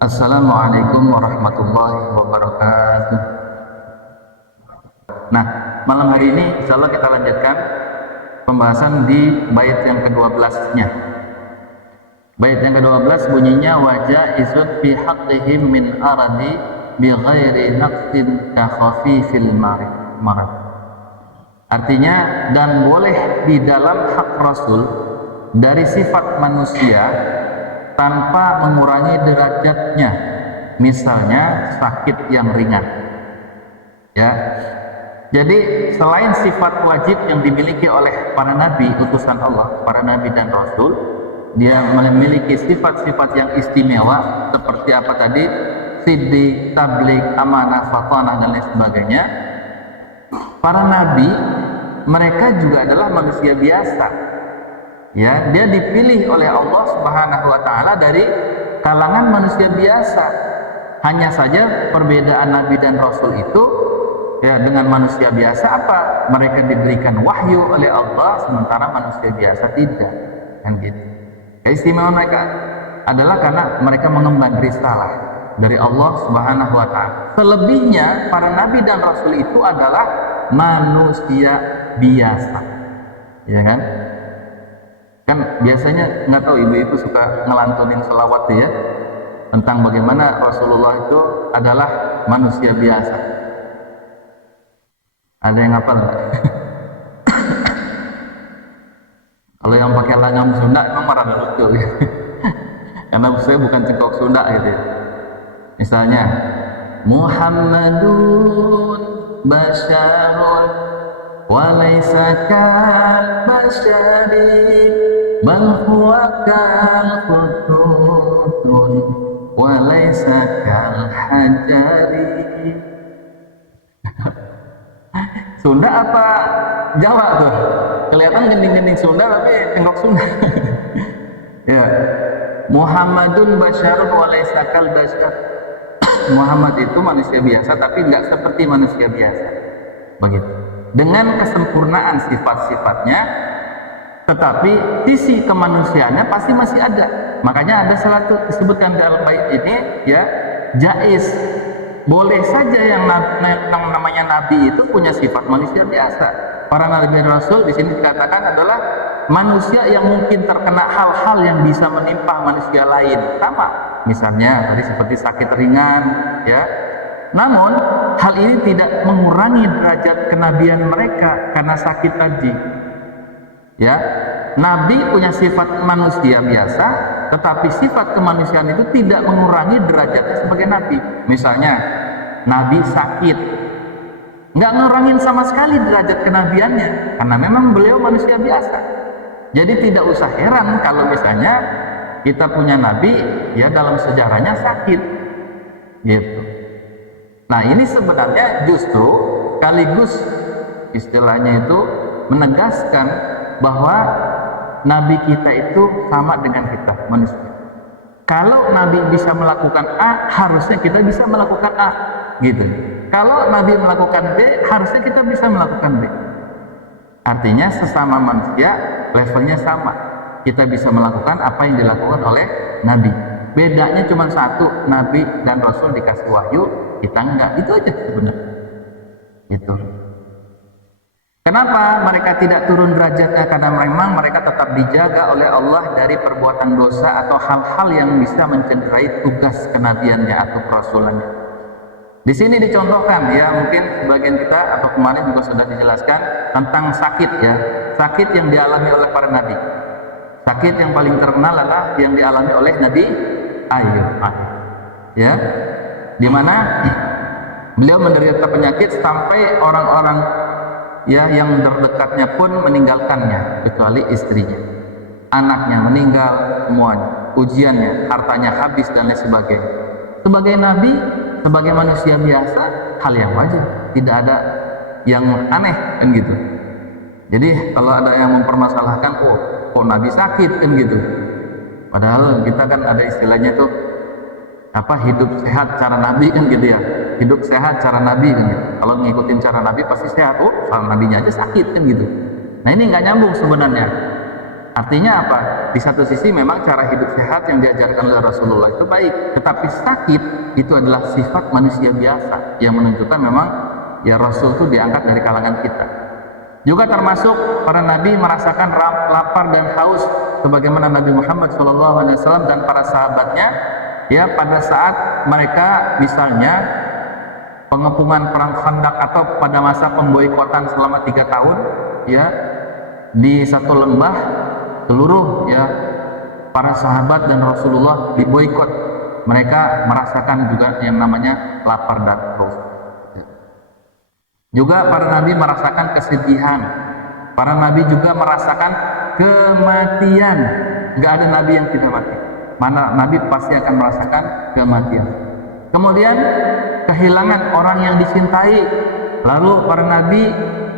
Assalamualaikum warahmatullahi wabarakatuh. Nah, malam hari ini insya Allah kita lanjutkan pembahasan di bait yang ke-12-nya. Bait yang ke-12 bunyinya wajah izut fi haqqihim min aradi bi ghairi naqsin ka khafifil marad. Artinya, dan boleh di dalam hak Rasul dari sifat manusia tanpa mengurangi derajatnya, misalnya sakit yang ringan, ya. Jadi selain sifat wajib yang dimiliki oleh para nabi utusan Allah, para nabi dan rasul, dia memiliki sifat-sifat yang istimewa seperti apa tadi, siddiq, tabligh, amanah, fatanah dan lain sebagainya. Para nabi mereka juga adalah manusia biasa. Ya, dia dipilih oleh Allah Subhanahu wa taala dari kalangan manusia biasa. Hanya saja perbedaan nabi dan rasul itu, ya, dengan manusia biasa apa? Mereka diberikan wahyu oleh Allah sementara manusia biasa tidak. Kan gitu. Keistimewaan mereka adalah karena mereka mengemban risalah dari Allah Subhanahu wa taala. Selebihnya para nabi dan rasul itu adalah manusia biasa. Ya kan? Kan biasanya nggak tahu ibu-ibu suka ngelantunin selawat ya tentang bagaimana Rasulullah itu adalah manusia biasa. Ada yang hafal nggak? Kalau yang pakai langgam Sunda emang marah lucu ya. Karena saya bukan cengkok Sunda gitu ya. Misalnya Muhammadun basyarun walaysa kal basyari bal huwa kal khututun walaysa kal hajari. Sunda apa Jawa tuh? Kelihatan gending-gending Sunda tapi tengkok Sunda. Ya. Muhammadun basyarun walaysa kal basyar. Muhammad itu manusia biasa tapi enggak seperti manusia biasa. Begitu. Dengan kesempurnaan sifat-sifatnya, tetapi sisi kemanusiaannya pasti masih ada. Makanya ada salah satu disebutkan dalam bait ini, ya, jaiz. Boleh saja yang namanya nabi itu punya sifat manusia biasa. Para nabi dan rasul di sini dikatakan adalah manusia yang mungkin terkena hal-hal yang bisa menimpa manusia lain. Sama, misalnya tadi seperti sakit ringan, ya. Namun hal ini tidak mengurangi derajat kenabian mereka karena sakit tadi. Ya, nabi punya sifat manusia biasa, tetapi sifat kemanusiaan itu tidak mengurangi derajatnya sebagai nabi. Misalnya, nabi sakit, nggak ngurangin sama sekali derajat kenabiannya, karena memang beliau manusia biasa. Jadi tidak usah heran kalau misalnya kita punya nabi, ya dalam sejarahnya sakit, gitu. Nah ini sebenarnya justru sekaligus istilahnya itu menegaskan bahwa nabi kita itu sama dengan kita manusia. Kalau nabi bisa melakukan A, harusnya kita bisa melakukan A, gitu. Kalau nabi melakukan B, harusnya kita bisa melakukan B. Artinya sesama manusia levelnya sama. Kita bisa melakukan apa yang dilakukan oleh nabi. Bedanya cuma satu, nabi dan rasul dikasih wahyu, kita enggak. Itu aja sebenarnya. Gitu. Kenapa mereka tidak turun derajatnya? Karena memang mereka tetap dijaga oleh Allah dari perbuatan dosa atau hal-hal yang bisa mencederai tugas kenabiannya atau kerasulannya. Di sini dicontohkan, ya mungkin sebagian kita atau kemarin juga sudah dijelaskan tentang sakit, ya, sakit yang dialami oleh para nabi. Sakit yang paling terkenal adalah yang dialami oleh Nabi Ayub, ya, di mana beliau menderita penyakit sampai orang-orang, ya, yang terdekatnya pun meninggalkannya kecuali istrinya, anaknya meninggal, semuanya, ujiannya, hartanya habis dan lain sebagainya. Sebagai nabi, sebagai manusia biasa, hal yang wajar, tidak ada yang aneh kan gitu. Jadi kalau ada yang mempermasalahkan, oh kok nabi sakit kan gitu, padahal kita kan ada istilahnya tuh apa, hidup sehat cara nabi kan gitu ya, hidup sehat cara nabi kan gitu. Kalau ngikutin cara nabi pasti sehat, oh kalau nabinya aja sakit kan gitu. Nah ini nggak nyambung sebenarnya. Artinya apa? Di satu sisi memang cara hidup sehat yang diajarkan oleh Rasulullah itu baik, tetapi sakit itu adalah sifat manusia biasa yang menunjukkan memang ya Rasul itu diangkat dari kalangan kita. Juga termasuk para nabi merasakan lapar dan haus sebagaimana Nabi Muhammad SAW dan para sahabatnya ya pada saat mereka misalnya pengepungan perang Khandaq atau pada masa pemboikotan selama 3 tahun ya di satu lembah, seluruh ya para sahabat dan Rasulullah diboikot. Mereka merasakan juga yang namanya lapar dan haus. Juga para nabi merasakan kesedihan. Para nabi juga merasakan kematian. Enggak ada nabi yang tidak mati. Mana nabi pasti akan merasakan kematian. Kemudian kehilangan orang yang dicintai. Lalu para nabi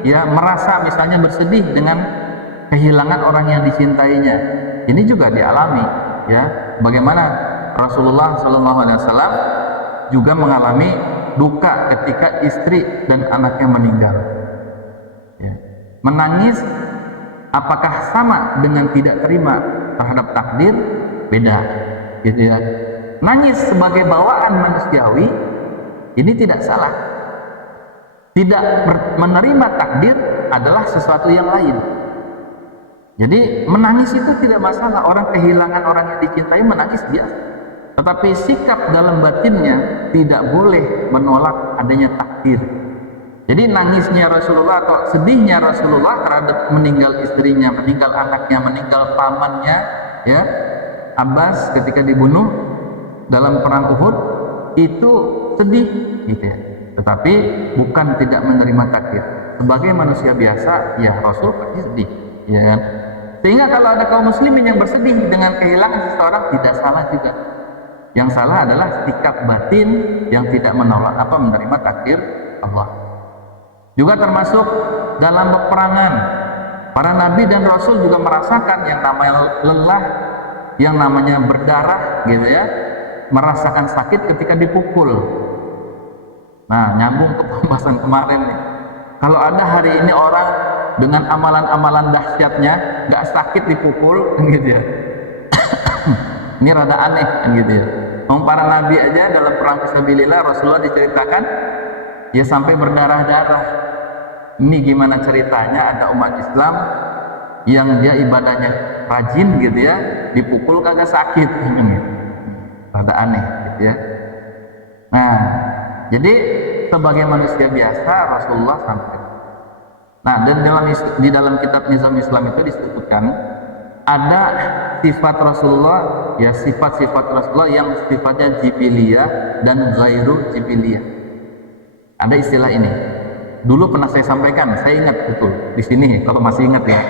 ya merasa misalnya bersedih dengan kehilangan orang yang dicintainya. Ini juga dialami ya. Bagaimana Rasulullah SAW juga mengalami duka ketika istri dan anaknya meninggal. Ya. Menangis apakah sama dengan tidak terima terhadap takdir? Beda, gitu ya. Nangis sebagai bawaan manusiawi ini tidak salah. Tidak menerima takdir adalah sesuatu yang lain. Jadi menangis itu tidak masalah. Orang kehilangan orang yang dicintai menangis biasa. Tetapi sikap dalam batinnya tidak boleh menolak adanya takdir. Jadi nangisnya Rasulullah atau sedihnya Rasulullah terhadap meninggal istrinya, meninggal anaknya, meninggal pamannya, ya Abbas ketika dibunuh dalam perang Uhud itu sedih, gitu ya. Tetapi bukan tidak menerima takdir. Sebagai manusia biasa, ya Rasul pasti sedih, ya. Sehingga kalau ada kaum muslimin yang bersedih dengan kehilangan seseorang tidak salah juga. Yang salah adalah sikap batin yang tidak menolak menerima takdir Allah. Juga termasuk dalam peperangan, para nabi dan rasul juga merasakan yang namanya lelah, yang namanya berdarah, gitu ya, merasakan sakit ketika dipukul. Nah, nyambung ke pembahasan kemarin nih. Kalau ada hari ini orang dengan amalan-amalan dahsyatnya nggak sakit dipukul, gitu ya. Ini rada aneh, gitu ya. Para nabi aja dalam perang fisabilillah Rasulullah diceritakan ya sampai berdarah-darah. Ini gimana ceritanya ada umat Islam yang dia ibadahnya rajin, gitu ya, dipukul kagak sakit, rada aneh, gitu ya. Nah, jadi sebagai manusia biasa Rasulullah sampai. Nah, dan di dalam kitab Nizam Islam itu disebutkan ada sifat Rasulullah, ya sifat-sifat Rasulullah yang sifatnya jibiliyah dan ghairu jibiliyah. Ada istilah ini. Dulu pernah saya sampaikan, saya ingat betul di sini kalau masih ingat ya.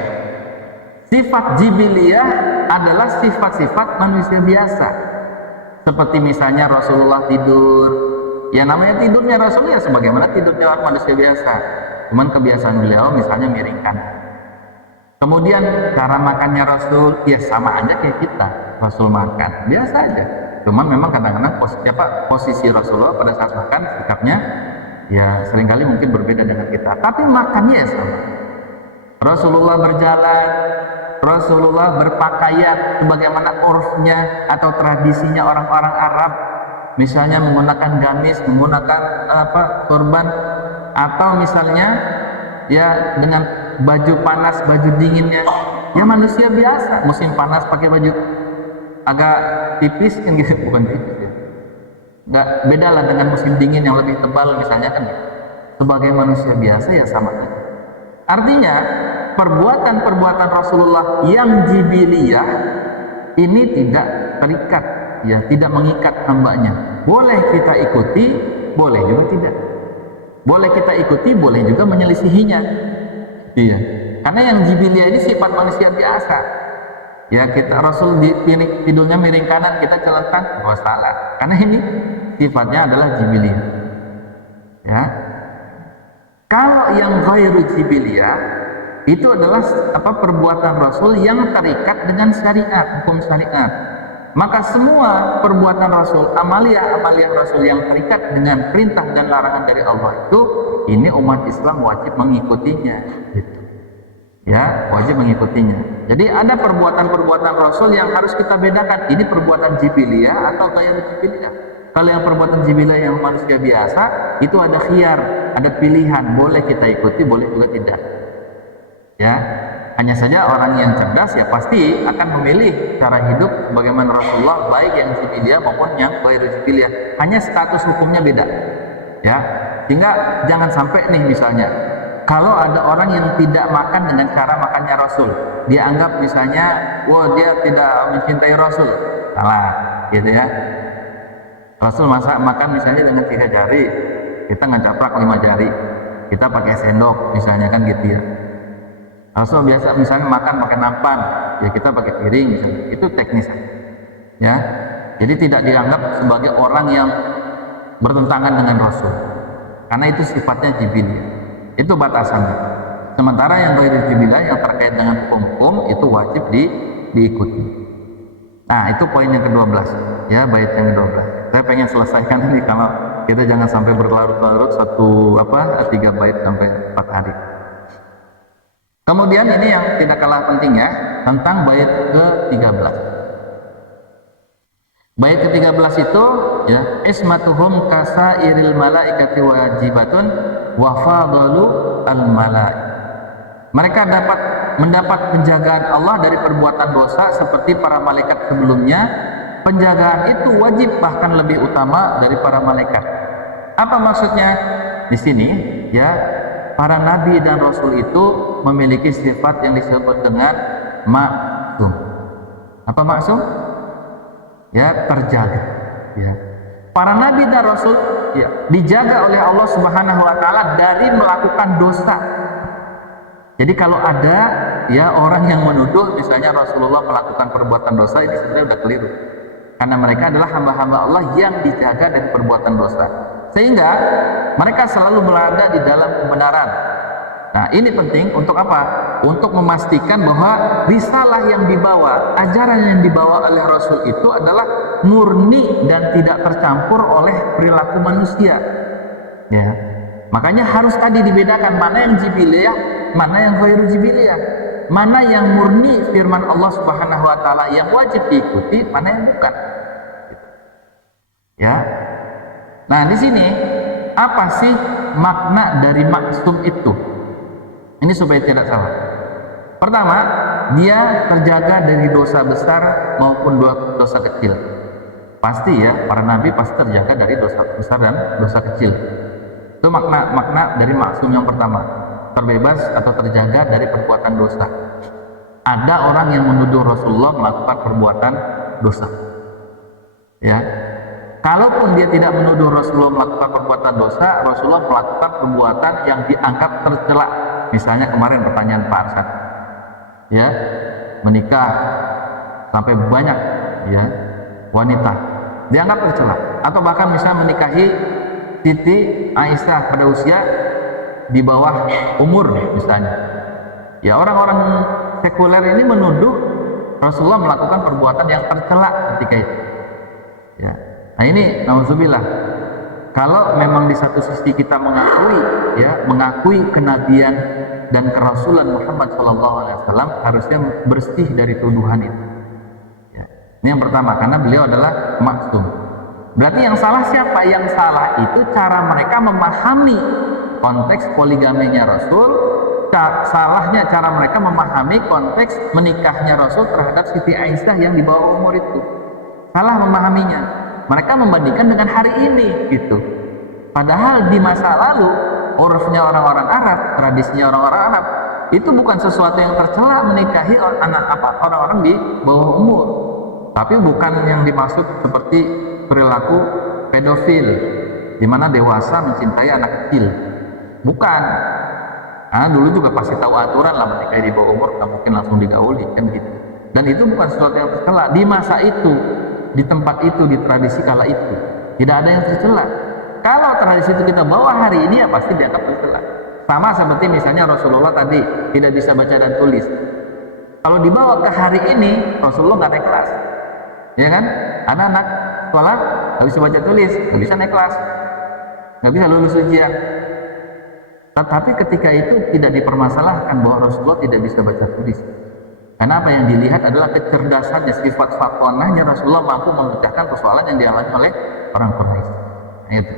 Sifat jibiliyah adalah sifat-sifat manusia biasa. Seperti misalnya Rasulullah tidur. Ya namanya tidurnya Rasulullah sebagaimana tidurnya orang manusia biasa. Cuman kebiasaan beliau misalnya miring kanan. Kemudian cara makannya Rasul ya sama aja kayak kita. Rasul makan biasa aja. Cuman memang kadang-kadang posisi Rasulullah pada saat makan sikapnya ya seringkali mungkin berbeda dengan kita. Tapi makannya ya sama. Rasulullah berjalan, Rasulullah berpakaian sebagaimana urfnya atau tradisinya orang-orang Arab. Misalnya menggunakan gamis, menggunakan turban, atau misalnya ya dengan baju panas, baju dinginnya, ya manusia biasa. Musim panas pakai baju agak tipis kan gitu, bukan tipis ya. Nggak beda lah dengan musim dingin yang lebih tebal misalnya kan. Sebagai manusia biasa ya sama saja. Artinya perbuatan-perbuatan Rasulullah yang jibiliyah ini tidak terikat, ya tidak mengikat hambanya. Boleh kita ikuti, boleh juga tidak. Boleh kita ikuti, boleh juga menyelisihinya. Iya. Karena yang jibiliyah ini sifat manusia biasa. Ya kita Rasul tidurnya miring kanan, kita celentang, nggak salah. Karena ini sifatnya adalah jibiliyah. Ya. Kalau yang ghairu jibiliyah itu adalah perbuatan Rasul yang terikat dengan syariat, hukum syariat. Maka semua perbuatan Rasul, amalia-amalia Rasul yang terikat dengan perintah dan larangan dari Allah itu, ini umat Islam wajib mengikutinya, gitu. Ya, wajib mengikutinya. Jadi ada perbuatan-perbuatan Rasul yang harus kita bedakan. Ini perbuatan jibiliyah atau ghairu jibiliyah. Kalau yang perbuatan jibiliyah yang manusia biasa, itu ada khiyar, ada pilihan. Boleh kita ikuti, boleh juga tidak. Ya, hanya saja orang yang cerdas ya pasti akan memilih cara hidup bagaimana Rasulullah, baik yang jibiliyah maupun yang ghairu jibiliyah. Hanya status hukumnya beda. Ya, sehingga jangan sampai nih misalnya kalau ada orang yang tidak makan dengan cara makannya Rasul, dia anggap misalnya, wah dia tidak mencintai Rasul, salah, gitu ya. Rasul makan misalnya dengan 3 jari, kita ngecaprak 5 jari, kita pakai sendok misalnya kan gitu ya. Rasul biasa misalnya makan pakai nampan, ya kita pakai piring misalnya, itu teknis, ya. Jadi tidak dianggap sebagai orang yang bertentangan dengan Rasul, karena itu sifatnya jibiliyah. Itu batasannya. Sementara yang ghairu jibiliyah yang terkait dengan hukum-hukum itu wajib diikuti. Nah, itu poin yang ke-12 ya, bait yang ke-12. Saya pengen selesaikan ini kalau kita jangan sampai berlarut-larut 3 bait sampai 4 hari. Kemudian ini yang tidak kalah penting ya, tentang bait ke-13. Bait ke-13 itu ya, ismatuhum kasairil malaikati wajibatun wa fadalu al malaik. Mereka mendapat penjagaan Allah dari perbuatan dosa seperti para malaikat sebelumnya. Penjagaan itu wajib, bahkan lebih utama dari para malaikat. Apa maksudnya? Di sini ya, para nabi dan rasul itu memiliki sifat yang disebut dengan maksum. Apa maksum? Ya, terjaga. Ya. Para nabi dan rasul ya dijaga oleh Allah Subhanahu wa taala dari melakukan dosa. Jadi kalau ada ya orang yang menuduh misalnya Rasulullah melakukan perbuatan dosa, ini sebenarnya sudah keliru. Karena mereka adalah hamba-hamba Allah yang dijaga dari perbuatan dosa. Sehingga mereka selalu berada di dalam kebenaran. Nah, ini penting untuk apa? Untuk memastikan bahwa risalah yang dibawa, ajaran yang dibawa oleh Rasul itu adalah murni dan tidak tercampur oleh perilaku manusia. Ya. Makanya harus tadi dibedakan mana yang jibiliyah, mana yang ghairu jibiliyah, mana yang murni firman Allah Subhanahu wa taala yang wajib diikuti, mana yang bukan. Ya. Nah, di sini apa sih makna dari maksum itu? Ini supaya tidak salah. Pertama, dia terjaga dari dosa besar maupun dosa kecil. Pasti ya, para nabi pasti terjaga dari dosa besar dan dosa kecil. Itu makna dari maksum yang pertama, terbebas atau terjaga dari perbuatan dosa. Ada orang yang menuduh Rasulullah melakukan perbuatan dosa. Ya. Kalaupun dia tidak menuduh Rasulullah melakukan perbuatan dosa, Rasulullah melakukan perbuatan yang dianggap tercela. Misalnya kemarin pertanyaan Pak Arsyad, ya, menikah sampai banyak ya wanita dianggap tercela, atau bahkan misalnya menikahi Siti Aisyah pada usia di bawah umur misalnya. Ya, orang-orang sekuler ini menuduh Rasulullah melakukan perbuatan yang tercela ketika itu. Ya. Nah, ini nauzubillah. Kalau memang di satu sisi kita mengakui kenabian dan kerasulan Muhammad SAW, harusnya bersih dari tuduhan itu. Ya. Ini yang pertama, karena beliau adalah maksum. Berarti yang salah siapa? Yang salah itu cara mereka memahami konteks poligaminya Rasul. Salahnya cara mereka memahami konteks menikahnya Rasul terhadap Siti Aisyah yang di bawah umur itu. Salah memahaminya. Mereka membandingkan dengan hari ini gitu. Padahal di masa lalu urufnya orang-orang Arab, tradisinya orang-orang Arab, itu bukan sesuatu yang tercela menikahi orang-orang di bawah umur. Tapi bukan yang dimaksud seperti perilaku pedofil di mana dewasa mencintai anak kecil. Bukan. Karena dulu juga pasti tahu aturan lah, menikahi di bawah umur nggak mungkin langsung digauli kan gitu. Dan itu bukan sesuatu yang tercela di masa itu, di tempat itu, di tradisi kala itu. Tidak ada yang tercela. Kalau tradisi itu kita bawa hari ini ya pasti dianggap tercela. Sama seperti misalnya Rasulullah tadi tidak bisa baca dan tulis. Kalau dibawa ke hari ini, Rasulullah nggak naik kelas, ya kan? Anak-anak sekolah nggak bisa baca tulis, nggak bisa naik kelas, nggak bisa lulus ujian. Tetapi ketika itu tidak dipermasalahkan bahwa Rasulullah tidak bisa baca tulis. Karena apa yang dilihat adalah kecerdasannya, sifat fatonahnya. Rasulullah mampu memecahkan persoalan yang dialami oleh orang Quraisy. Nah, itu.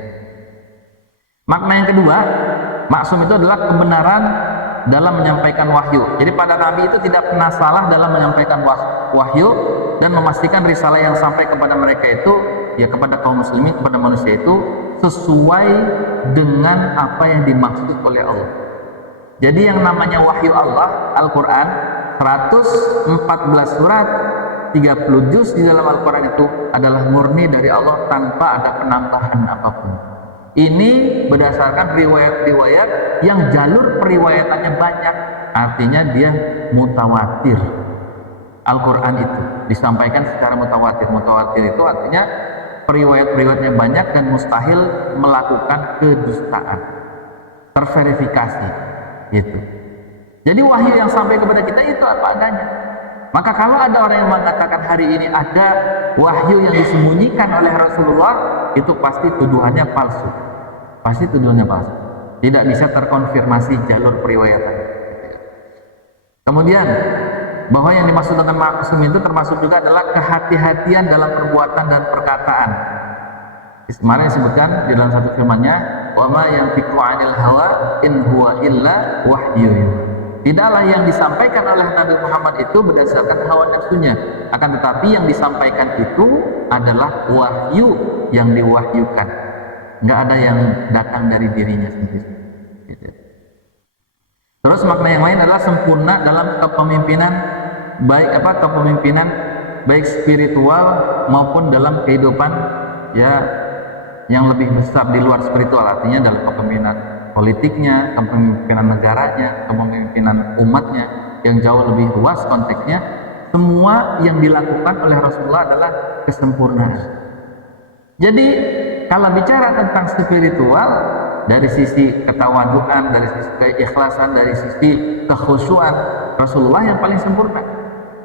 Makna yang kedua, maksum itu adalah kebenaran dalam menyampaikan wahyu. Jadi pada Nabi itu tidak pernah salah dalam menyampaikan wahyu dan memastikan risalah yang sampai kepada mereka itu, ya kepada kaum muslimin, kepada manusia itu sesuai dengan apa yang dimaksud oleh Allah. Jadi yang namanya wahyu Allah, Al-Quran, 114 surat, 30 juz di dalam Al-Quran itu adalah murni dari Allah tanpa ada penambahan apapun. Ini berdasarkan riwayat-riwayat yang jalur periwayatannya banyak, artinya dia mutawatir. Al-Quran itu disampaikan secara mutawatir. Mutawatir itu artinya periwayat-periwayatnya banyak dan mustahil melakukan kedustaan, terverifikasi gitu. Jadi wahyu yang sampai kepada kita itu apa adanya. Maka kalau ada orang yang mengatakan hari ini ada wahyu yang disembunyikan oleh Rasulullah, itu pasti tuduhannya palsu. Pasti tuduhannya palsu. Tidak bisa terkonfirmasi jalur periwayatan. Kemudian bahwa yang dimaksud dengan maksum itu termasuk juga adalah kehati-hatian dalam perbuatan dan perkataan. Kemarin disebutkan di dalam satu firman-Nya, "Wa ma yantiqu 'anil hawa in huwa illa wahyu." Tidaklah yang disampaikan oleh Nabi Muhammad itu berdasarkan hawa nafsunya, akan tetapi yang disampaikan itu adalah wahyu yang diwahyukan. Nggak ada yang datang dari dirinya sendiri. Gitu. Terus makna yang lain adalah sempurna dalam kepemimpinan, kepemimpinan baik spiritual maupun dalam kehidupan ya yang lebih besar di luar spiritual, artinya dalam kepemimpinan politiknya, kepemimpinan negaranya, kepemimpinan umatnya yang jauh lebih luas konteksnya. Semua yang dilakukan oleh Rasulullah adalah kesempurnaan. Jadi kalau bicara tentang spiritual, dari sisi ketawaduan, dari sisi keikhlasan, dari sisi kekhusyuan, Rasulullah yang paling sempurna.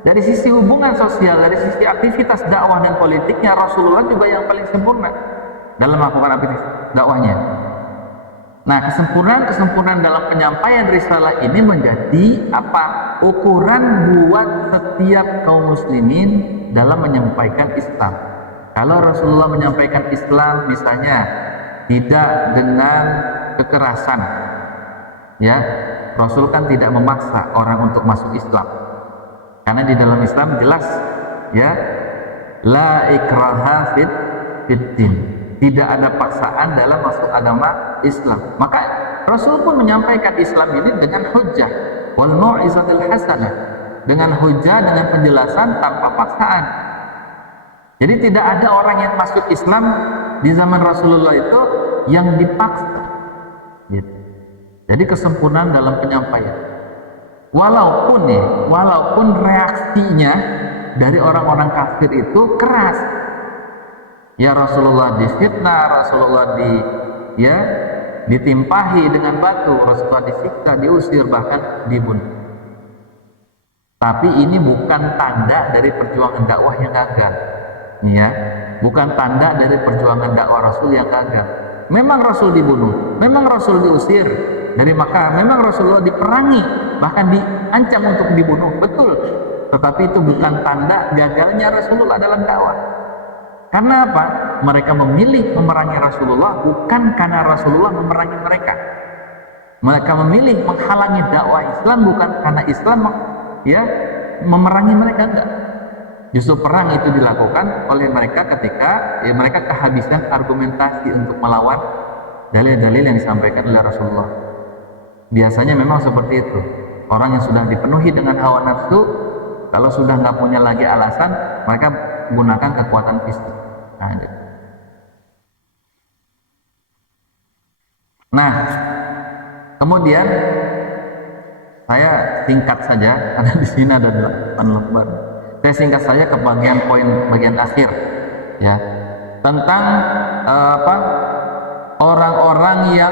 Dari sisi hubungan sosial, dari sisi aktivitas dakwah dan politiknya, Rasulullah juga yang paling sempurna dalam melakukan aktivitas dakwahnya. Nah, kesempurnaan dalam penyampaian risalah ini menjadi apa? Ukuran buat setiap kaum muslimin dalam menyampaikan Islam. Kalau Rasulullah menyampaikan Islam misalnya tidak dengan kekerasan, ya, Rasul kan tidak memaksa orang untuk masuk Islam. Karena di dalam Islam jelas, ya, la ikraha fid din. Tidak ada paksaan dalam masuk agama Islam. Maka Rasul pun menyampaikan Islam ini dengan hujjah wal mau'izatil hasanah, dengan hujjah, dengan penjelasan tanpa paksaan. Jadi tidak ada orang yang masuk Islam di zaman Rasulullah itu yang dipaksa. Gitu. Jadi kesempurnaan dalam penyampaian. Walaupun reaksinya dari orang-orang kafir itu keras. Ya, Rasulullah difitnah, Rasulullah ditimpahi dengan batu, Rasulullah disiksa, diusir, bahkan dibunuh. Tapi ini bukan tanda dari perjuangan dakwah yang gagal. Ya, bukan tanda dari perjuangan dakwah Rasul yang gagal. Memang Rasul dibunuh, memang Rasul diusir dari Makkah, memang Rasulullah diperangi, bahkan diancam untuk dibunuh, betul. Tetapi itu bukan tanda gagalnya Rasulullah dalam dakwah. Karena apa? Mereka memilih memerangi Rasulullah bukan karena Rasulullah memerangi mereka. Mereka memilih menghalangi dakwah Islam bukan karena Islam memerangi mereka, enggak. Justru perang itu dilakukan oleh mereka ketika mereka kehabisan argumentasi untuk melawan dalil-dalil yang disampaikan oleh Rasulullah. Biasanya memang seperti itu. Orang yang sudah dipenuhi dengan hawa nafsu, kalau sudah nggak punya lagi alasan, mereka menggunakan kekuatan fisik. Nah, kemudian saya singkat saja karena di sini ada 8 lembar. Saya singkat saja ke bagian akhir, ya, tentang orang-orang yang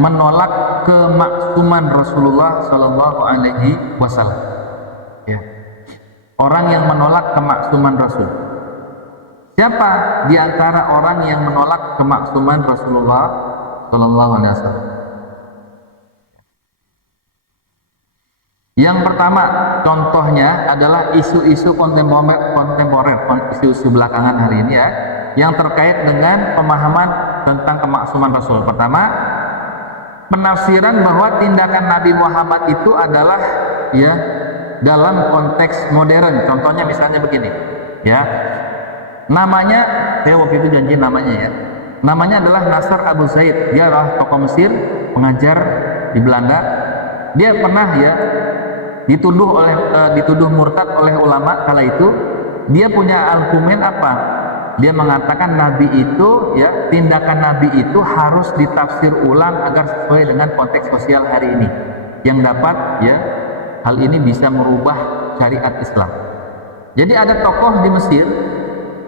menolak kemaksuman Rasulullah Shallallahu Alaihi Wasallam. Ya. Orang yang menolak kemaksuman Rasul. Siapa di antara orang yang menolak kemaksuman Rasulullah Shallallahu Alaihi Wasallam? Yang pertama, contohnya adalah isu-isu kontemporer, isu-isu belakangan hari ini ya, yang terkait dengan pemahaman tentang kemaksuman Rasul. Pertama, penafsiran bahwa tindakan Nabi Muhammad itu adalah ya dalam konteks modern. Contohnya misalnya begini, ya. Namanya, saya waktu itu janji namanya ya. Namanya adalah Nasr Abu Zaid. Dia adalah tokoh Mesir, pengajar di Belanda. Dia pernah ya dituduh murtad oleh ulama kala itu. Dia punya argumen apa? Dia mengatakan Nabi itu ya, tindakan Nabi itu harus ditafsir ulang agar sesuai dengan konteks sosial hari ini, yang dapat ya hal ini bisa merubah syariat Islam. Jadi ada tokoh di Mesir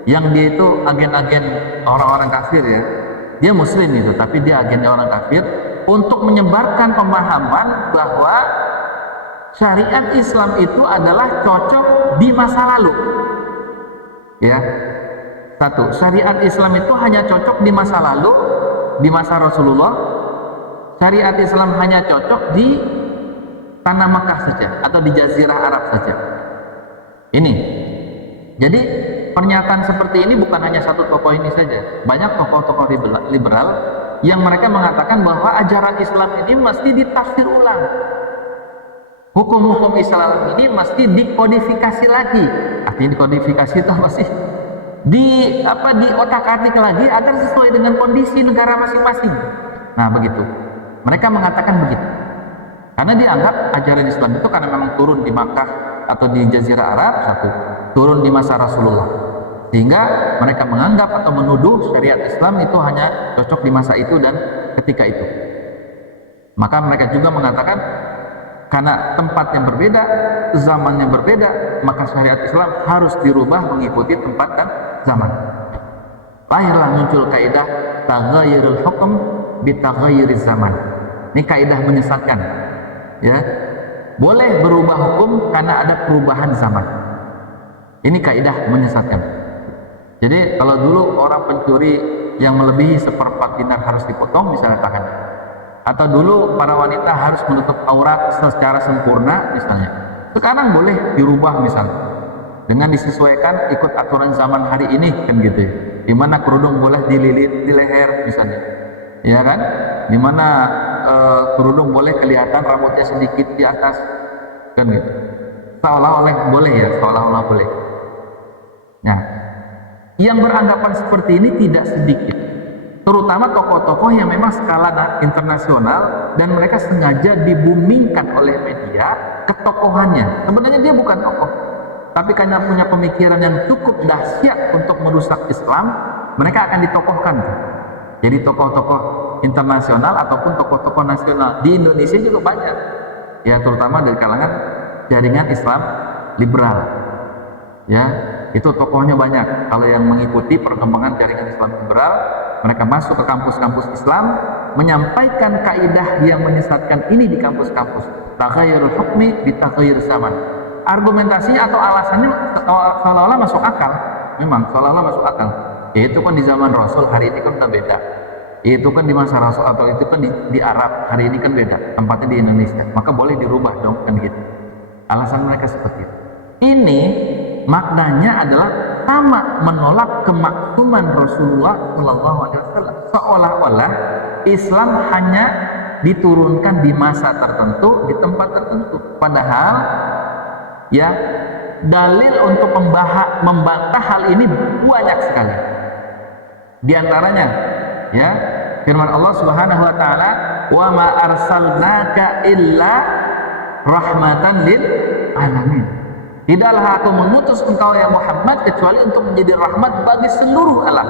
yang dia itu agen-agen orang-orang kafir ya. Dia muslim itu, tapi dia agennya orang kafir untuk menyebarkan pemahaman bahwa syariat Islam itu adalah cocok di masa lalu. Ya. Satu, syariat Islam itu hanya cocok di masa lalu, di masa Rasulullah. Syariat Islam hanya cocok di tanah Mekah saja atau di Jazirah Arab saja. Ini. Jadi pernyataan seperti ini bukan hanya satu tokoh ini saja. Banyak tokoh-tokoh liberal yang mereka mengatakan bahwa ajaran Islam ini mesti ditafsir ulang. Hukum-hukum Islam ini mesti dikodifikasi lagi. Artinya dikodifikasi itu masih diotak-atik lagi agar sesuai dengan kondisi negara masing-masing. Nah, begitu. Mereka mengatakan begitu. Karena dianggap ajaran Islam itu karena memang turun di Makkah atau di Jazirah Arab, satu, turun di masa Rasulullah. Sehingga mereka menganggap atau menuduh syariat Islam itu hanya cocok di masa itu dan ketika itu. Maka mereka juga mengatakan karena tempat yang berbeda, zaman yang berbeda, maka syariat Islam harus dirubah mengikuti tempat dan zaman. Lahirlah muncul kaidah taghayyurul hukm bitaghayyuriz zaman. Ini kaidah menyesatkan. Ya. Boleh berubah hukum karena ada perubahan zaman. Ini kaidah menyesatkan. Jadi kalau dulu orang pencuri yang melebihi seperempat dinar harus dipotong misalnya tangannya. Atau dulu para wanita harus menutup aurat secara sempurna misalnya. Sekarang boleh dirubah misalnya dengan disesuaikan ikut aturan zaman hari ini kan gitu ya. Dimana kerudung boleh dililit di leher misalnya, ya kan? Dimana kerudung boleh kelihatan rambutnya sedikit di atas kan gitu. Seolah-olah boleh ya, seolah-olah boleh. Nah, yang beranggapan seperti ini tidak sedikit. Terutama tokoh-tokoh yang memang skala internasional dan mereka sengaja dibumingkan oleh media ketokohannya. Sebenarnya dia bukan tokoh, tapi karena punya pemikiran yang cukup dahsyat untuk merusak Islam, mereka akan ditokohkan. Jadi tokoh-tokoh internasional ataupun tokoh-tokoh nasional di Indonesia juga banyak. Ya, terutama dari kalangan jaringan Islam liberal. Ya, itu tokohnya banyak. Kalau yang mengikuti perkembangan jaringan Islam liberal, mereka masuk ke kampus-kampus Islam, menyampaikan kaidah yang menyesatkan ini di kampus-kampus. Taghayyurul hukmi bitaghayyur zaman. Argumentasinya atau alasannya seolah-olah masuk akal. Memang seolah-olah masuk akal. Itu kan di zaman Rasul, hari ini kan udah beda. Itu kan di masa Rasul atau itu kan di Arab, hari ini kan beda. Tempatnya di Indonesia. Maka boleh dirubah dong kan gitu. Alasan mereka seperti itu. Ini maknanya adalah sama menolak kemaksuman Rasulullah SAW. Seolah-olah Islam hanya diturunkan di masa tertentu, di tempat tertentu. Padahal ya dalil untuk membantah hal ini banyak sekali. Di antaranya ya firman Allah Subhanahu wa taala, "Wa ma arsalnaka illa rahmatan lil alamin." Tidaklah aku mengutus engkau ya Muhammad kecuali untuk menjadi rahmat bagi seluruh alam.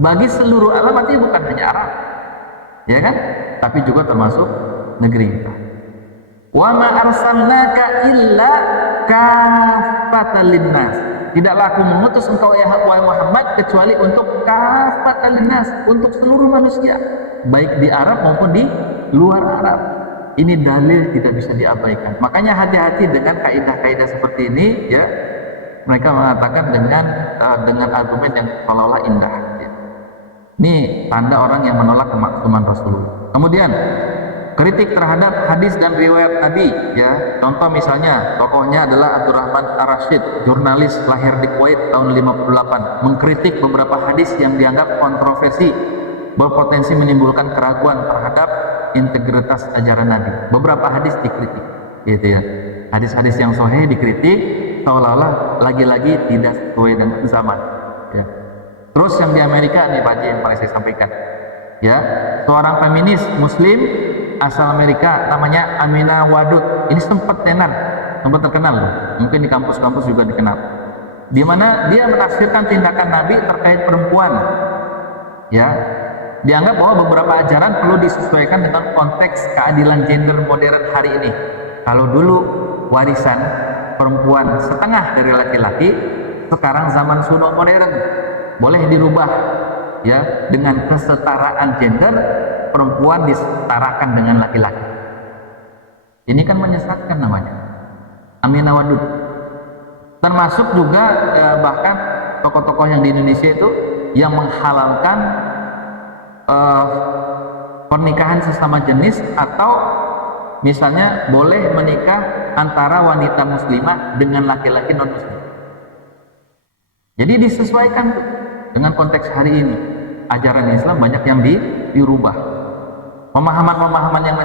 Bagi seluruh alam artinya bukan hanya Arab, ya kan? Tapi juga termasuk negeri kita. Wa ma arsalnaka illa kafatan linnas. Tidaklah aku mengutus engkau ya Muhammad kecuali untuk kafatan linnas, untuk seluruh manusia, baik di Arab maupun di luar Arab. Ini dalil tidak bisa diabaikan. Makanya hati-hati dengan kaidah-kaidah seperti ini ya. Mereka mengatakan dengan argumen yang seolah-olah indah ya. Ini tanda orang yang menolak kemaksuman Rasulullah. Kemudian kritik terhadap hadis dan riwayat Nabi, ya. Contoh misalnya, tokohnya adalah Abdurrahman Ar-Rasyid, jurnalis lahir di Kuwait tahun 58, mengkritik beberapa hadis yang dianggap kontroversi, berpotensi menimbulkan keraguan terhadap integritas ajaran Nabi. Beberapa hadis dikritik, gitu ya. Hadis-hadis yang sahih dikritik, seolah-olah lagi-lagi tidak sesuai dengan zaman, ya. Terus yang di Amerika nih Pak Haji yang paling saya sampaikan, ya, seorang feminis Muslim asal Amerika namanya Amina Wadud. Ini sempat terkenal, mungkin di kampus-kampus juga dikenal. Di mana dia menafsirkan tindakan Nabi terkait perempuan, ya. Dianggap bahwa beberapa ajaran perlu disesuaikan dengan konteks keadilan gender modern hari ini. Kalau dulu warisan perempuan setengah dari laki-laki, sekarang zaman suno modern boleh dirubah, ya, dengan kesetaraan gender, perempuan disetarakan dengan laki-laki. Ini kan menyesatkan namanya. Amina Wadud. Termasuk juga bahkan tokoh-tokoh yang di Indonesia itu yang menghalalkan pernikahan sesama jenis, atau misalnya boleh menikah antara wanita muslimah dengan laki-laki non muslim. Jadi disesuaikan dengan konteks hari ini. Ajaran Islam banyak yang dirubah. Pemahaman-pemahaman yang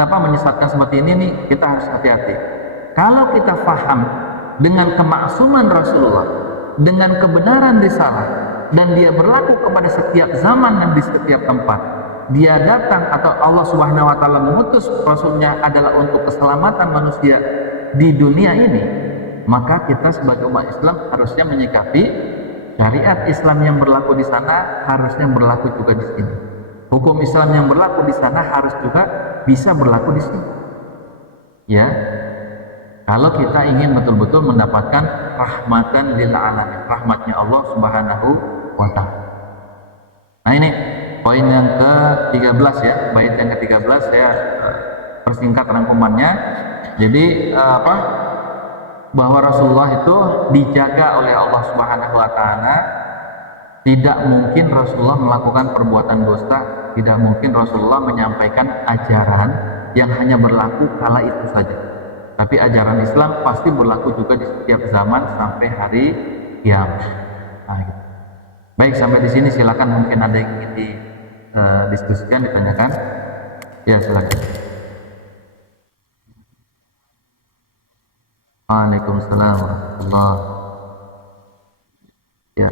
menyesatkan seperti ini nih, kita harus hati-hati. Kalau kita paham dengan kemaksuman Rasulullah, dengan kebenaran risalah, dan dia berlaku kepada setiap zaman dan di setiap tempat, dia datang atau Allah Subhanahu wa taala mengutus Rasulnya adalah untuk keselamatan manusia di dunia ini, maka kita sebagai umat Islam harusnya menyikapi syariat Islam yang berlaku di sana harusnya berlaku juga di sini. Hukum Islam yang berlaku di sana harus juga bisa berlaku di sini. Ya. Kalau kita ingin betul-betul mendapatkan rahmatan lil alamin, rahmatnya Allah Subhanahu wa taala. Nah, ini poin yang ke-13 ya, bait yang ke-13 saya persingkat rangkumannya. Jadi bahwa Rasulullah itu dijaga oleh Allah Subhanahu wa taala. Tidak mungkin Rasulullah melakukan perbuatan dosa, tidak mungkin Rasulullah menyampaikan ajaran yang hanya berlaku kala itu saja. Tapi ajaran Islam pasti berlaku juga di setiap zaman sampai hari kiamat. Nah, gitu. Baik, sampai di sini silakan, mungkin ada yang ingin didiskusikan, ditanyakan. Ya, silakan. Waalaikumsalam warahmatullahi wabarakatuh. Ya.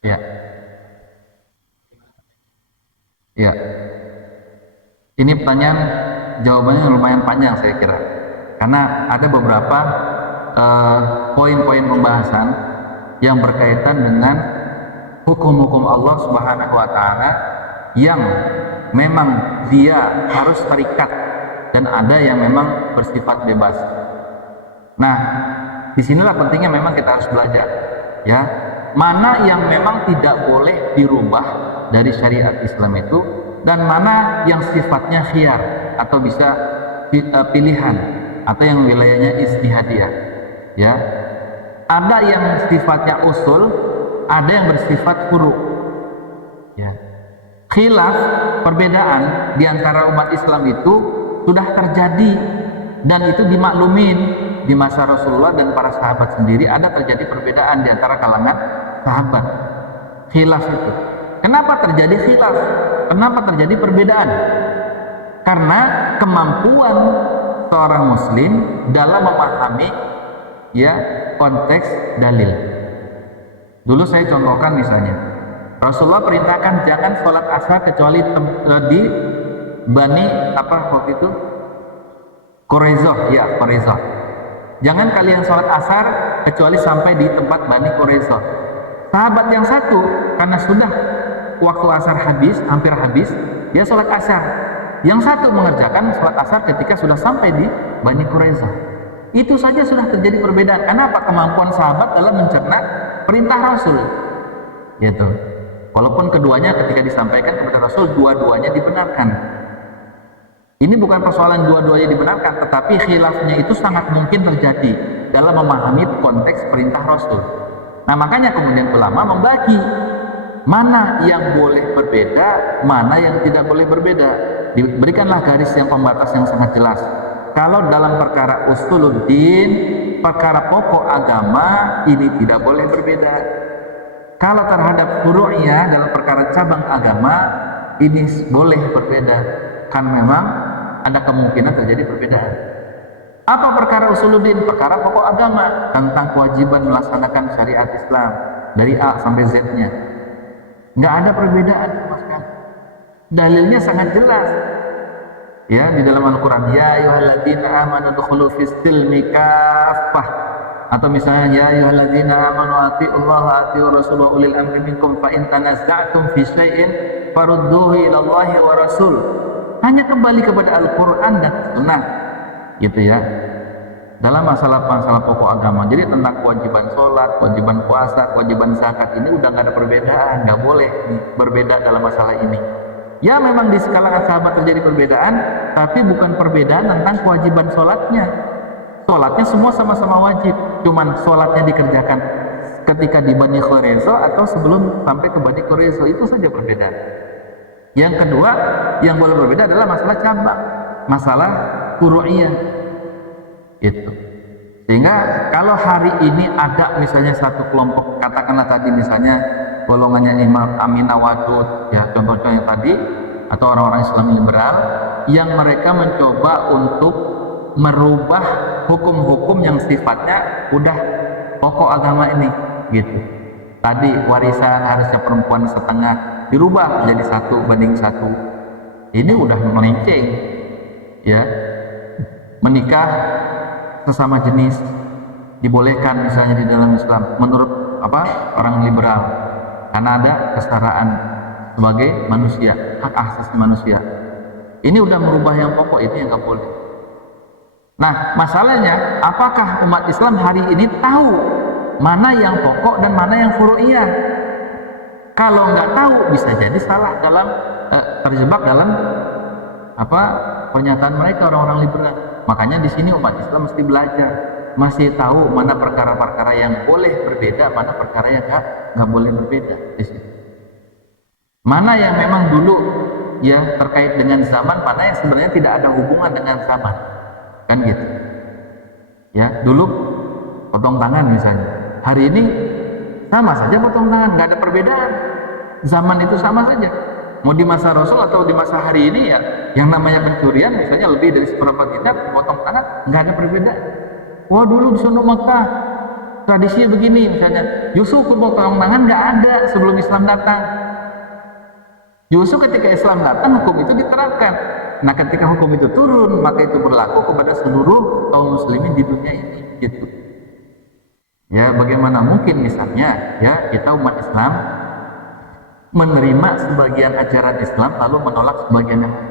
Ya. Ya. Ini pertanyaan jawabannya lumayan panjang saya kira. Karena ada beberapa poin-poin pembahasan yang berkaitan dengan hukum-hukum Allah Subhanahu wa taala yang memang dia harus terikat dan ada yang memang bersifat bebas. Nah, disinilah pentingnya memang kita harus belajar, ya, mana yang memang tidak boleh dirubah dari syariat Islam itu, dan mana yang sifatnya khiyar atau bisa pilihan, atau yang wilayahnya ijtihadiyah, ya. Ada yang sifatnya usul, ada yang bersifat furu', ya. Khilaf, perbedaan di antara umat Islam itu sudah terjadi dan itu dimaklumin di masa Rasulullah dan para sahabat sendiri ada terjadi perbedaan di antara kalangan sahabat. Khilaf itu. Kenapa terjadi khilaf? Kenapa terjadi perbedaan? Karena kemampuan seorang muslim dalam memahami ya konteks dalil. Dulu saya contohkan misalnya, Rasulullah perintahkan jangan sholat asar kecuali di Bani apa waktu itu? Quraisyah, ya Quraisyah. Jangan kalian sholat asar kecuali sampai di tempat Bani Quraisyah. Sahabat yang satu karena sudah waktu asar habis, hampir habis, dia sholat asar. Yang satu mengerjakan sholat asar ketika sudah sampai di Bani Quraisyah. Itu saja sudah terjadi perbedaan. Kenapa? Kemampuan sahabat dalam mencerna perintah Rasul. Gitu. Walaupun keduanya ketika disampaikan kepada Rasul, dua-duanya dibenarkan. Ini bukan persoalan dua-duanya dibenarkan, tetapi khilafnya itu sangat mungkin terjadi dalam memahami konteks perintah Rasul. Nah, makanya kemudian ulama membagi mana yang boleh berbeda, mana yang tidak boleh berbeda. Diberikanlah garis yang pembatas yang sangat jelas. Kalau dalam perkara usuluddin, perkara pokok agama, ini tidak boleh berbeda. Kalau terhadap furu'iyah dalam perkara cabang agama, ini boleh berbeda. Kan memang ada kemungkinan terjadi perbedaan. Apa perkara usuluddin? Perkara pokok agama tentang kewajiban melaksanakan syariat Islam dari A sampai Z-nya. Nggak ada perbedaan sama sekali. Dalilnya sangat jelas. Ya, di dalam Al-Quran, ya ayyuhalladzina amanu dukhulu fis silmi kaffah, atau misalnya ya ayyuhalladzina amanu atiullaha wa atiur rasulahu ulil amri minkum fa in tanazza'tum fi syai'in farudduhu ila Allahi wa rasul. Hanya kembali kepada Al-Quran dan Sunnah, gitu ya, dalam masalah-masalah pokok agama. Jadi tentang kewajiban sholat, kewajiban puasa, kewajiban zakat, ini udah nggak ada perbedaan, nggak boleh berbeda dalam masalah ini. Ya memang di kalangan sahabat terjadi perbedaan, tapi bukan perbedaan tentang kewajiban sholatnya. Sholatnya semua sama-sama wajib, cuman sholatnya dikerjakan ketika di Bani Quraisyah atau sebelum sampai ke Bani Quraisyah, itu saja perbedaan. Yang kedua yang boleh berbeda adalah masalah cabang, masalah furu'iyah itu. Sehingga kalau hari ini ada misalnya satu kelompok, katakanlah tadi misalnya golongannya Imam Amin Awadud, ya contohnya yang tadi, atau orang-orang Islam liberal yang mereka mencoba untuk merubah hukum-hukum yang sifatnya udah pokok agama ini, gitu. Tadi warisan harusnya perempuan setengah, dirubah menjadi 1:1. Ini udah melenceng, ya. Menikah sesama jenis dibolehkan misalnya di dalam Islam menurut orang liberal, karena ada kesetaraan sebagai manusia, hak asasi manusia. Ini udah merubah yang pokok, itu yang nggak boleh. Nah, masalahnya apakah umat Islam hari ini tahu mana yang pokok dan mana yang furu'iyah? Kalau nggak tahu, bisa jadi salah dalam terjebak dalam pernyataan mereka orang-orang liberal. Makanya di sini umat Islam mesti belajar, masih tahu mana perkara-perkara yang boleh berbeda, mana perkara yang nggak boleh berbeda. Di sini. Mana yang memang dulu ya terkait dengan zaman, mana yang sebenarnya tidak ada hubungan dengan zaman, kan gitu. Ya dulu potong tangan misalnya, hari ini sama saja potong tangan, nggak ada perbedaan. Zaman itu sama saja. Mau di masa Rasul atau di masa hari ini, ya yang namanya pencurian misalnya lebih dari seperempat dinar, potong tangan, nggak ada perbedaan. Wah dulu di sana Mekah tradisinya begini misalnya, justru potong tangan nggak ada sebelum Islam datang. Justru ketika Islam datang, hukum itu diterapkan. Nah ketika hukum itu turun, maka itu berlaku kepada seluruh kaum muslimin di dunia ini, gitu. Ya bagaimana mungkin misalnya ya kita umat Islam menerima sebagian ajaran Islam lalu menolak sebagian yang lain.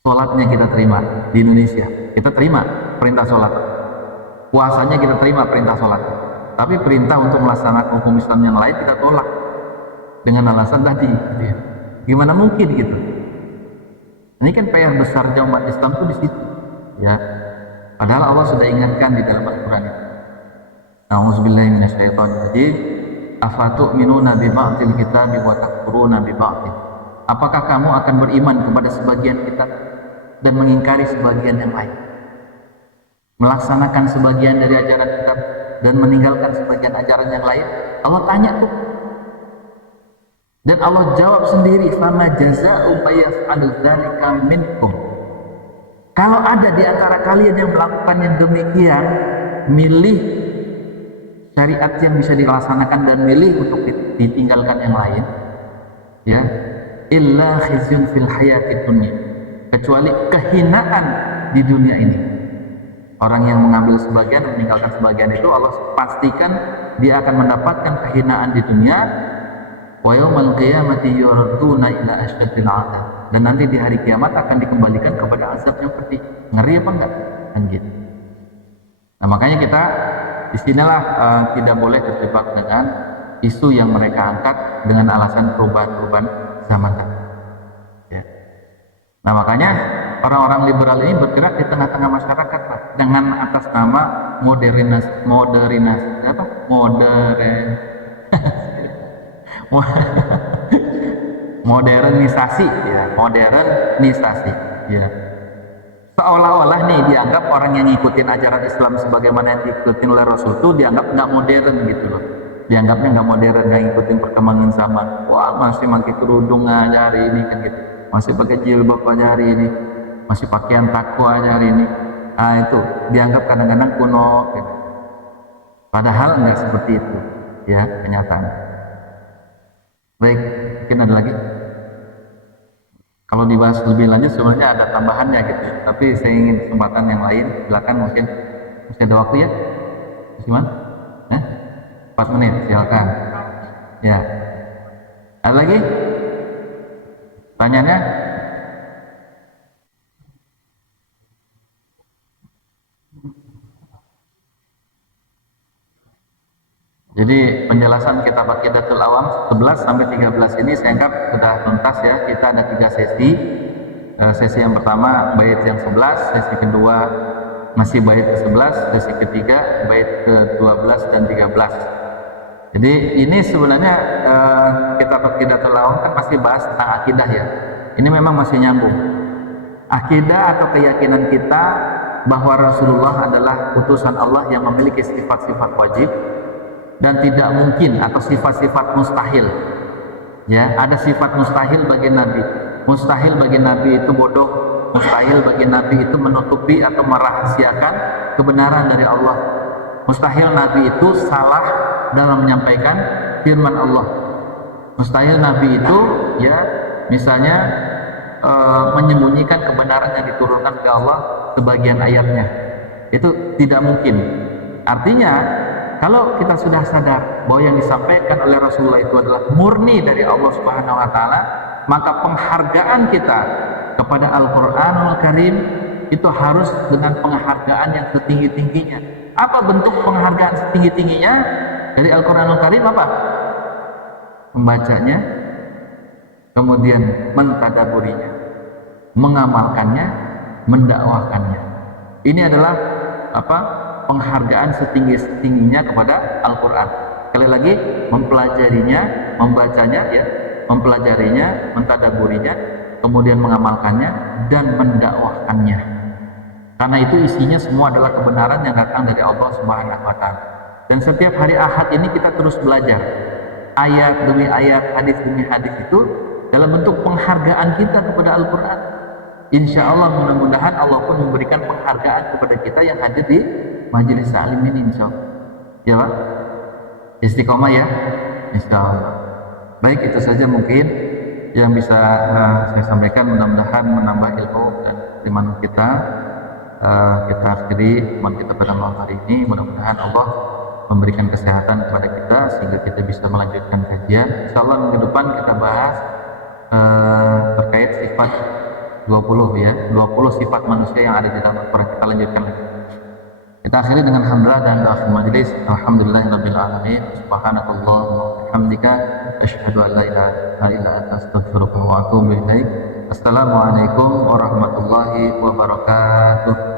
Sholatnya kita terima di Indonesia, kita terima perintah sholat. Puasanya kita terima perintah sholat. Tapi perintah untuk melaksanakan hukum Islam yang lain kita tolak dengan alasan tadi. Gimana mungkin gitu? Ini kan PR besar umat Islam tuh di situ. Ya, padahal Allah sudah ingatkan di dalam Al-Quran itu. A'udzubillahi minasyaitonirrajim. Afatu'minuna bi ba'dil kitabi wa takfuruna bi ba'dil. Apakah kamu akan beriman kepada sebagian kitab dan mengingkari sebagian yang lain, melaksanakan sebagian dari ajaran kitab dan meninggalkan sebagian ajaran yang lain. Allah tanya tuh, dan Allah jawab sendiri, fama jazaa'u may yaf'alu dzalika minkum. Kalau ada di antara kalian yang melakukan yang demikian, milih syariat yang bisa dilaksanakan dan milih untuk ditinggalkan yang lain, ya, illa khizyun fil hayatid dunya, kecuali kehinaan di dunia ini. Orang yang mengambil sebagian, meninggalkan sebagian itu, Allah pastikan dia akan mendapatkan kehinaan di dunia. Wa yaumal qiyamati yurduna ila asyaddil 'adzab, dan nanti di hari kiamat akan dikembalikan kepada azab yang pedih. Ngeri apa enggak? Kan gitu. Nah, makanya kita disinilah tidak boleh terjebak dengan isu yang mereka angkat dengan alasan perubahan-perubahan zaman tadi. Ya. Nah, makanya orang-orang liberal ini bergerak di tengah-tengah masyarakat, Pak, dengan atas nama modernisasi, ya, modernisasi, ya. Seolah-olah nih dianggap orang yang ngikutin ajaran Islam sebagaimana yang diikutin oleh Rasul itu dianggap nggak modern gitu loh. Dianggapnya nggak modern, nggak ngikutin perkembangan zaman. Wah, masih pakai kerudung aja hari ini kan gitu. Masih pakai jilbab aja hari ini. Masih pakaian takwa aja hari ini. Nah, itu dianggap kadang-kadang kuno gitu. Padahal nggak seperti itu, ya, kenyataan. Baik, mungkin ada lagi. Kalau dibahas lebih lanjut sebenarnya ada tambahannya gitu, tapi saya ingin kesempatan yang lain. Silakan, mungkin masih ada waktu ya? Gimana? 4 menit, silakan. Ya. Ada lagi? Tanyanya? Jadi penjelasan kitab Aqidatul Awam 11 sampai 13 ini saya anggap sudah tuntas ya. Kita ada 3 sesi. Sesi yang pertama bait yang 11, sesi kedua masih bait ke-11, sesi ketiga bait ke-12 dan 13. Jadi ini sebenarnya kitab Aqidatul Awam kan masih bahas tentang akidah ya. Ini memang masih nyambung. Akidah atau keyakinan kita bahwa Rasulullah adalah utusan Allah yang memiliki sifat-sifat wajib dan tidak mungkin, atau sifat-sifat mustahil. Ya, ada sifat mustahil bagi Nabi. Mustahil bagi Nabi itu bodoh. Mustahil bagi Nabi itu menutupi atau merahasiakan kebenaran dari Allah. Mustahil Nabi itu salah dalam menyampaikan firman Allah. Mustahil Nabi itu, ya, misalnya menyembunyikan kebenaran yang diturunkan ke Allah sebagian ayatnya. Itu tidak mungkin. Artinya, kalau kita sudah sadar bahwa yang disampaikan oleh Rasulullah itu adalah murni dari Allah Subhanahu wa taala, maka penghargaan kita kepada Al-Qur'anul Karim itu harus dengan penghargaan yang setinggi-tingginya. Apa bentuk penghargaan setinggi-tingginya dari Al-Qur'anul Karim? Apa? Membacanya, kemudian mentadaburinya, mengamalkannya, mendakwahkannya. Ini adalah apa? Penghargaan setinggi-tingginya kepada Al-Quran. Sekali lagi, mempelajarinya, membacanya, ya, mempelajarinya, mentadaburinya, kemudian mengamalkannya dan mendakwahkannya. Karena itu isinya semua adalah kebenaran yang datang dari Allah Subhanahu wa taala. Dan setiap hari Ahad ini kita terus belajar. Ayat demi ayat, hadis demi hadis itu dalam bentuk penghargaan kita kepada Al-Quran. Insya Allah, mudah-mudahan Allah pun memberikan penghargaan kepada kita yang hadir di majelis salim ini, insya Allah. Ya Pak, istiqomah ya, insya Allah. Baik, itu saja mungkin yang bisa saya sampaikan. Mudah-mudahan menambah ilmu dan iman kita. Kita akhiri iman kita pada malam hari ini. Mudah-mudahan Allah memberikan kesehatan kepada kita sehingga kita bisa melanjutkan kajian. Insya Allah minggu depan kita bahas terkait sifat 20 ya, 20 sifat manusia yang ada di dalam Al-Quran. Kita lanjutkan lagi. Kita akhiri dengan hamdalah dan doa majelis. Alhamdulillahirabbil alamin. Subhanakallahumma wa bihamdika asyhadu an la ilaha illa anta astaghfiruka wa atubu ilaik. Assalamualaikum warahmatullahi wabarakatuh.